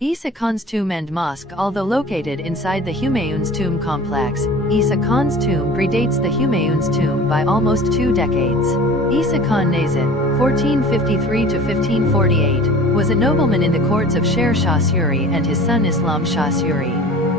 Isa Khan's tomb and mosque. Although located inside the Humayun's tomb complex, Isa Khan's tomb predates the Humayun's tomb by almost 2 decades. Isa Khan Nazid, 1453–1548, was a nobleman in the courts of Sher Shah Suri and his son Islam Shah Suri.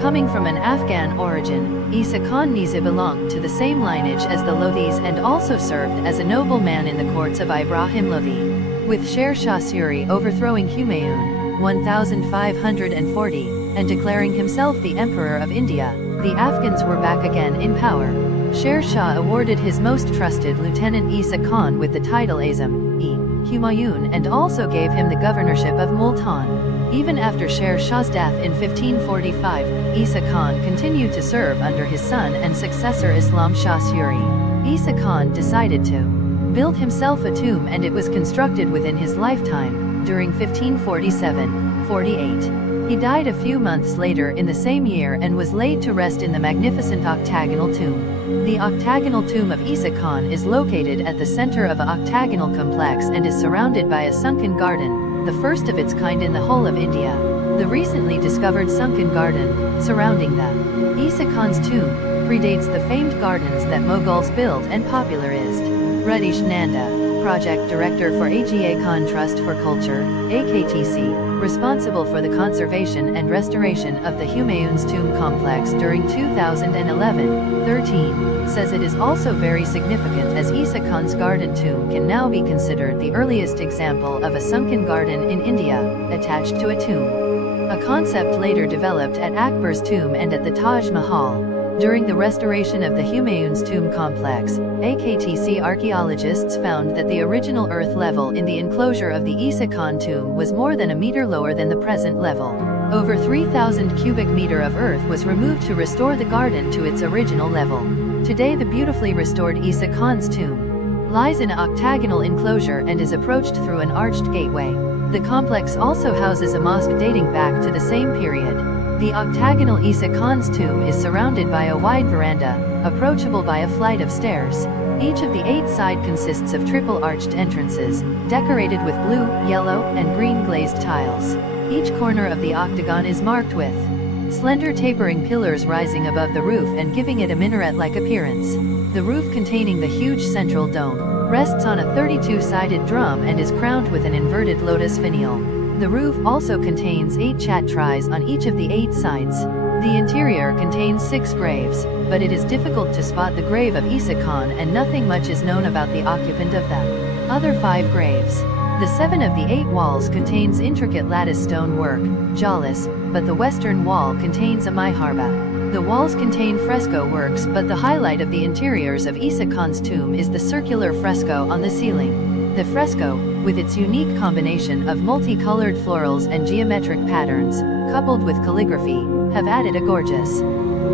Coming from an Afghan origin, Isa Khan Nizamuddin belonged to the same lineage as the Lodhis and also served as a nobleman in the courts of Ibrahim Lodhi. With Sher Shah Suri overthrowing Humayun, 1540, and declaring himself the Emperor of India, the Afghans were back again in power. Sher Shah awarded his most trusted lieutenant Isa Khan with the title Azam-e Humayun and also gave him the governorship of Multan. Even after Sher Shah's death in 1545, Isa Khan continued to serve under his son and successor Islam Shah Suri. Isa Khan decided to build himself a tomb, and it was constructed within his lifetime, during 1547–48. He died a few months later in the same year and was laid to rest in the magnificent octagonal tomb. The octagonal tomb of Isa Khan is located at the center of an octagonal complex and is surrounded by a sunken garden, the first of its kind in the whole of India. The recently discovered sunken garden, surrounding the Isa Khan's tomb, predates the famed gardens that Mughals built and popularized. Radish Nanda, Project Director for Aga Khan Trust for Culture, AKTC, responsible for the conservation and restoration of the Humayun's tomb complex during 2011-13, says it is also very significant as Isa Khan's garden tomb can now be considered the earliest example of a sunken garden in India, attached to a tomb. A concept later developed at Akbar's tomb and at the Taj Mahal. During the restoration of the Humayun's tomb complex, AKTC archaeologists found that the original earth level in the enclosure of the Isa Khan tomb was more than a meter lower than the present level. Over 3,000 cubic meter of earth was removed to restore the garden to its original level. Today the beautifully restored Isa Khan's tomb lies in an octagonal enclosure and is approached through an arched gateway. The complex also houses a mosque dating back to the same period. The octagonal Isa Khan's tomb is surrounded by a wide veranda, approachable by a flight of stairs. Each of the 8 sides consists of triple-arched entrances, decorated with blue, yellow, and green glazed tiles. Each corner of the octagon is marked with slender tapering pillars rising above the roof and giving it a minaret-like appearance. The roof, containing the huge central dome, rests on a 32-sided drum and is crowned with an inverted lotus finial. The roof also contains 8 chatris on each of the 8 sides. The interior contains 6 graves, but it is difficult to spot the grave of Isa Khan and nothing much is known about the occupant of the other 5 graves. The 7 of the 8 walls contains intricate lattice stone work, jalis, but the western wall contains a mihrab. The walls contain fresco works, but the highlight of the interiors of Isa Khan's tomb is the circular fresco on the ceiling. The fresco, with its unique combination of multicolored florals and geometric patterns, coupled with calligraphy, have added a gorgeous,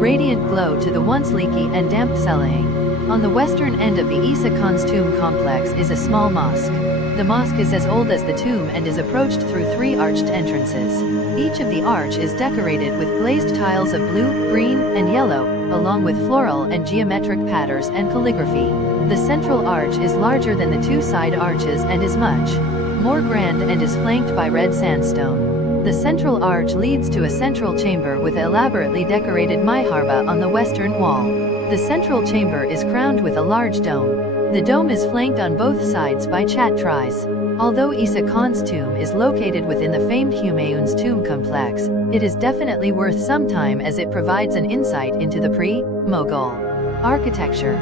radiant glow to the once leaky and damp ceiling. On the western end of the Isa Khan's tomb complex is a small mosque. The mosque is as old as the tomb and is approached through 3 arched entrances. Each of the arch is decorated with glazed tiles of blue, green, and yellow, along with floral and geometric patterns and calligraphy. The central arch is larger than the 2 side arches and is much more grand and is flanked by red sandstone. The central arch leads to a central chamber with an elaborately decorated mihrab on the western wall. The central chamber is crowned with a large dome. The dome is flanked on both sides by chatris. Although Isa Khan's tomb is located within the famed Humayun's tomb complex, it is definitely worth some time as it provides an insight into the pre-Mughal architecture.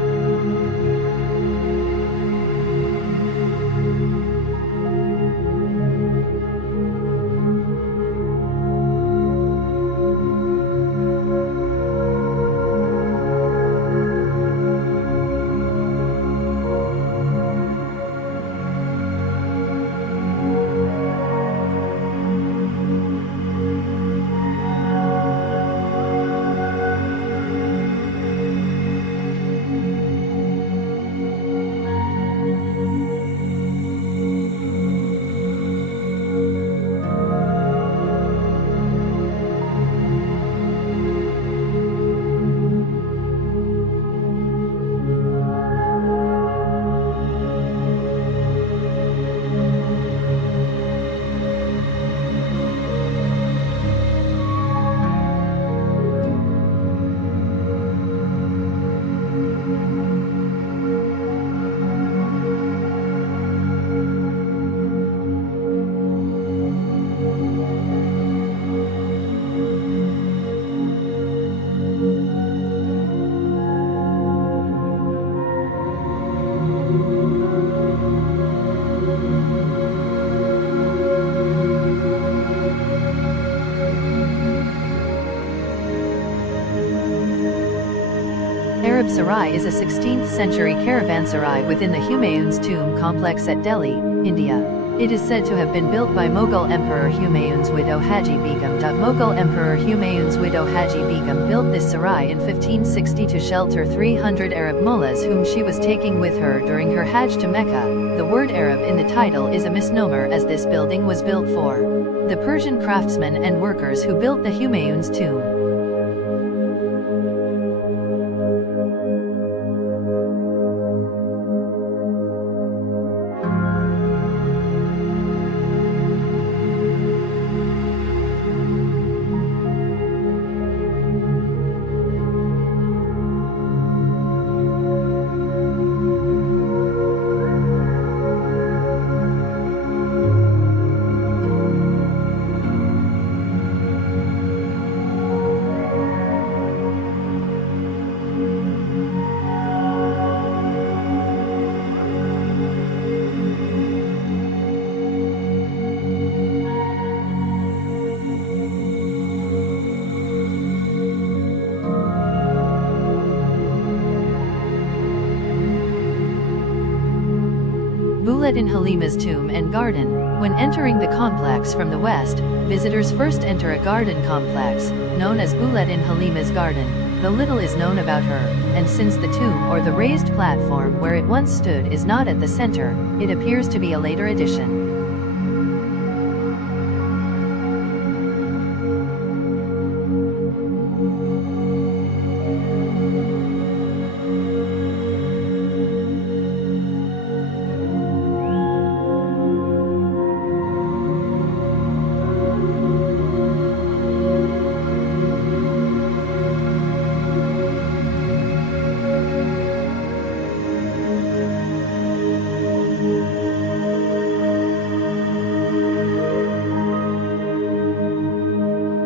Arab Sarai is a 16th century caravanserai within the Humayun's tomb complex at Delhi, India. It is said to have been built by Mughal Emperor Humayun's widow Haji Begum. Mughal Emperor Humayun's widow Haji Begum built this sarai in 1560 to shelter 300 Arab mullahs whom she was taking with her during her Hajj to Mecca. The word Arab in the title is a misnomer, as this building was built for the Persian craftsmen and workers who built the Humayun's tomb. Buladin Halima's tomb and garden. When entering the complex from the west, visitors first enter a garden complex, known as Buladin Halima's garden. The little is known about her, and since the tomb or the raised platform where it once stood is not at the center, it appears to be a later addition.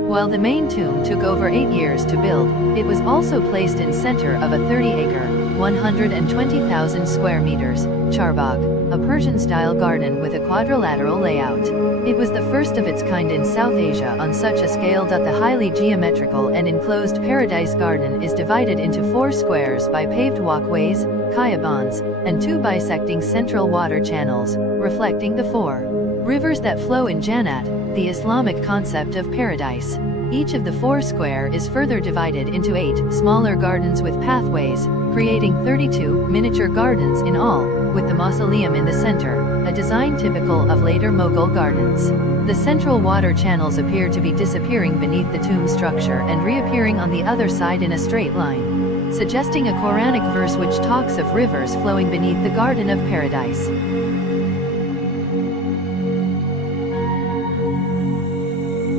While the main tomb took over 8 years to build, it was also placed in center of a 30-acre, 120,000 square meters, charbagh, a Persian-style garden with a quadrilateral layout. It was the first of its kind in South Asia on such a scale. The highly geometrical and enclosed paradise garden is divided into 4 squares by paved walkways, kayabans, and 2 bisecting central water channels, reflecting the 4 rivers that flow in Jannat, the Islamic concept of paradise. Each of the 4 square is further divided into 8 smaller gardens with pathways, creating 32 miniature gardens in all, with the mausoleum in the center, a design typical of later Mughal gardens. The central water channels appear to be disappearing beneath the tomb structure and reappearing on the other side in a straight line, suggesting a Quranic verse which talks of rivers flowing beneath the Garden of Paradise.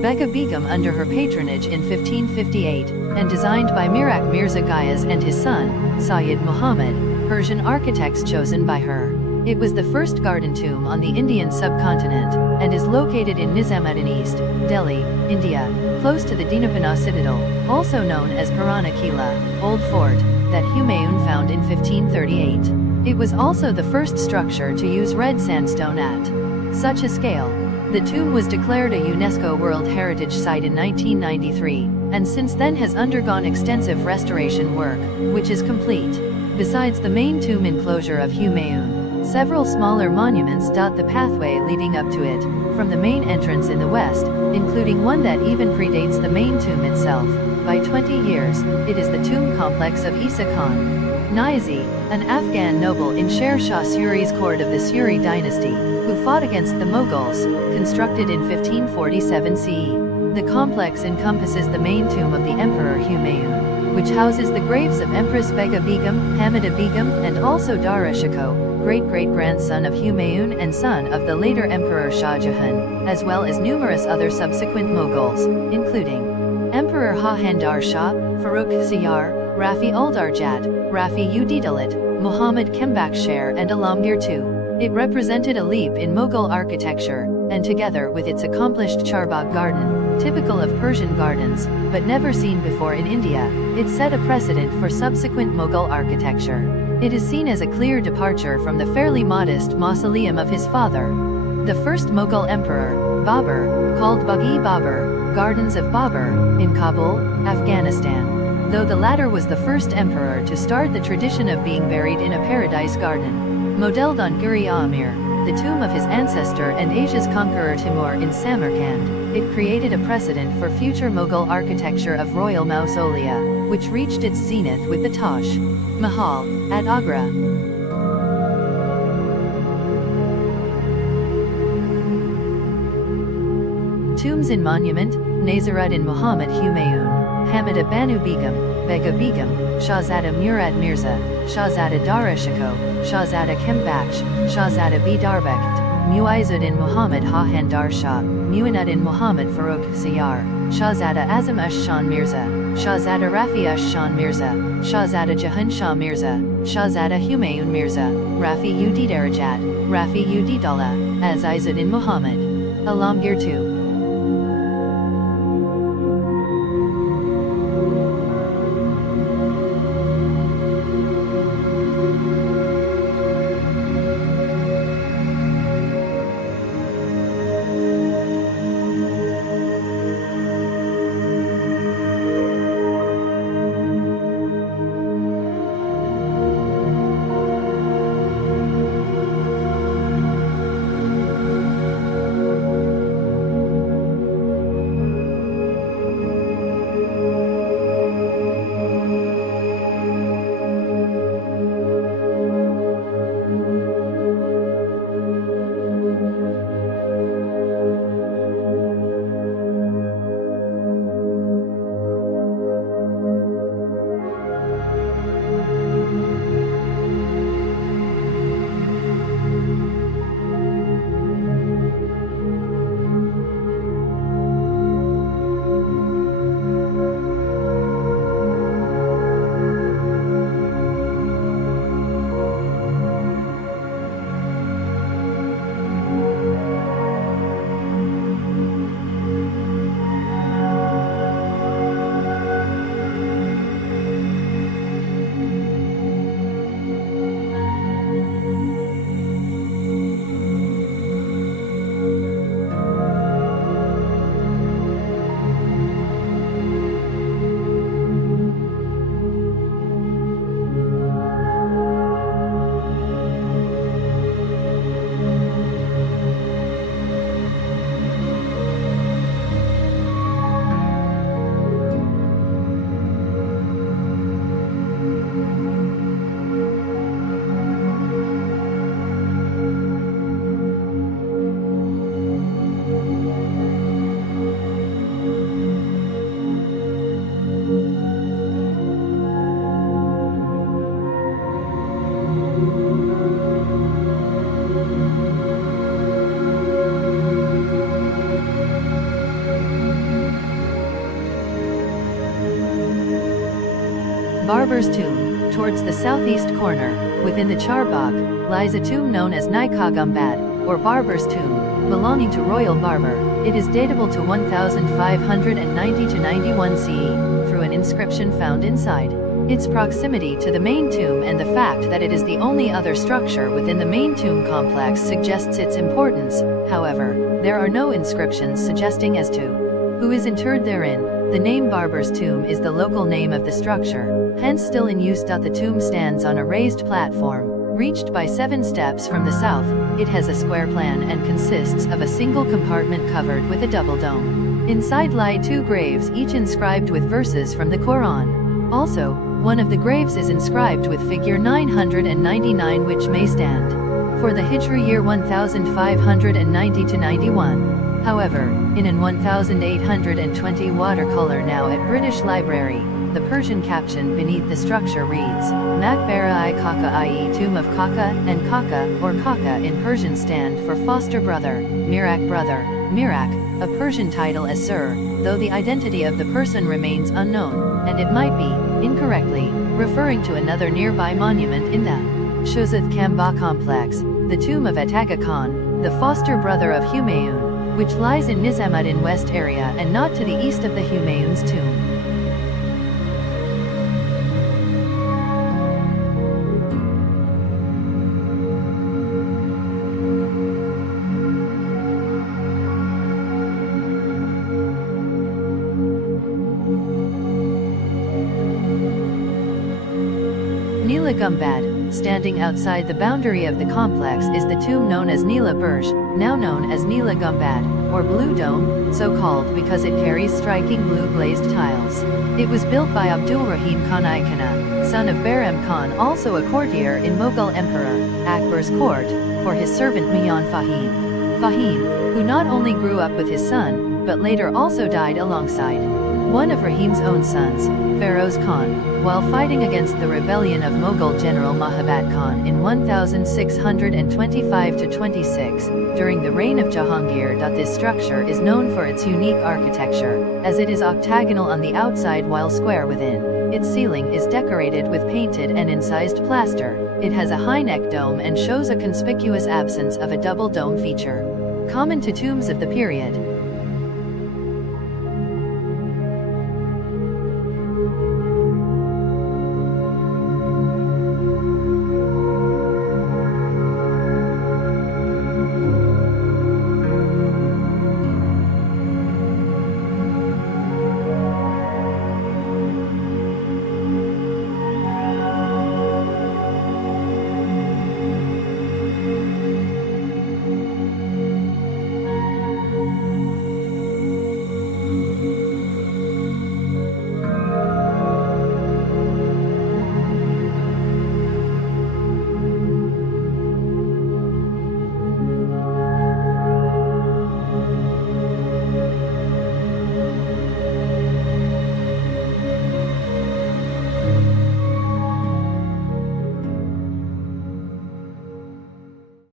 Bega Begum under her patronage in 1558, and designed by Mirak Mirza Ghayas and his son, Sayyid Muhammad, Persian architects chosen by her. It was the first garden tomb on the Indian subcontinent, and is located in Nizamuddin East, Delhi, India, close to the Dinapana citadel, also known as Purana Kila, Old Fort, that Humayun found in 1538. It was also the first structure to use red sandstone at such a scale. The tomb was declared a UNESCO World Heritage Site in 1993, and since then has undergone extensive restoration work, which is complete. Besides the main tomb enclosure of Humayun, several smaller monuments dot the pathway leading up to it, from the main entrance in the west, including one that even predates the main tomb itself. By 20 years, it is the tomb complex of Isa Khan Nizi, an Afghan noble in Sher Shah Suri's court of the Suri dynasty, who fought against the Mughals, constructed in 1547 CE. The complex encompasses the main tomb of the Emperor Humayun, which houses the graves of Empress Bega Begum, Hamida Begum, and also Dara Shikoh, great-great-grandson of Humayun and son of the later Emperor Shah Jahan, as well as numerous other subsequent Mughals, including Emperor Jahandar Shah, Farrukh Siyar, Rafi Uldarjat, Rafi Udidalit, Muhammad Kembakshar and Alamgir II. It represented a leap in Mughal architecture, and together with its accomplished charbagh garden, typical of Persian gardens, but never seen before in India, it set a precedent for subsequent Mughal architecture. It is seen as a clear departure from the fairly modest mausoleum of his father, the first Mughal emperor, Babur, called Baghi Babur, Gardens of Babur, in Kabul, Afghanistan. though the latter was the first emperor to start the tradition of being buried in a paradise garden. Modeled on Guri Amir, the tomb of his ancestor and Asia's conqueror Timur in Samarkand, it created a precedent for future Mughal architecture of royal mausolea, which reached its zenith with the Taj Mahal at Agra. Tombs in Monument, Nizamuddin Muhammad Humayun, Hamida Banu Begum, Bega Begum, Shahzada Murad Mirza, Shahzada Dara Shikoh, Shahzada Kembaksh, Shahzada B. Darbekht, Muizzuddin Muhammad Hahandar Shah, Muinuddin Muhammad Farokh Siyar, Shahzada Azam Ush-Shan Mirza, Shahzada Rafi Ush-Shan Mirza, Shahzada Jahan Shah Mirza, Shahzada Humayun Mirza, Rafi ud Darajat, Rafi ud Dala, Azizzuddin Muhammad. Alamgir II. Barber's tomb, towards the southeast corner, within the Charbagh, lies a tomb known as Naikagambad, or Barber's tomb, belonging to Royal Barber. It is datable to 1590 to 91 CE, through an inscription found inside. Its proximity to the main tomb and the fact that it is the only other structure within the main tomb complex suggests its importance. However, there are no inscriptions suggesting as to who is interred therein. The name Barber's tomb is the local name of the structure, hence still in use. The tomb stands on a raised platform, reached by 7 steps from the south. It has a square plan and consists of a single compartment covered with a double dome. Inside lie 2 graves, each inscribed with verses from the Quran. Also, one of the graves is inscribed with figure 999, which may stand for the Hijri year 1590 to 91. However, in an 1820 watercolor now at British Library, the Persian caption beneath the structure reads, Makbara-i Kaka, i.e. Tomb of Kaka, and Kaka, or Kaka in Persian stand for foster brother, Mirak brother, Mirak, a Persian title as Sir, though the identity of the person remains unknown, and it might be, incorrectly, referring to another nearby monument in the Shuzad Kamba complex, the tomb of Ataga Khan, the foster brother of Humayun, which lies in Nizamuddin West area and not to the east of the Humayun's tomb. Nila Gumbad, standing outside the boundary of the complex, is the tomb known as Nila Burj, now known as Nila Gumbad, or Blue Dome, so called because it carries striking blue glazed tiles. It was built by Abdul Rahim Khan I Khana, son of Bahram Khan, also a courtier in Mughal Emperor Akbar's court, for his servant Mian Fahim. Fahim, who not only grew up with his son, but later also died alongside one of Rahim's own sons, Feroz Khan, while fighting against the rebellion of Mughal general Mahabat Khan in 1625–26, during the reign of Jahangir. This structure is known for its unique architecture, as it is octagonal on the outside while square within. Its ceiling is decorated with painted and incised plaster. It has a high-neck dome and shows a conspicuous absence of a double dome feature, common to tombs of the period.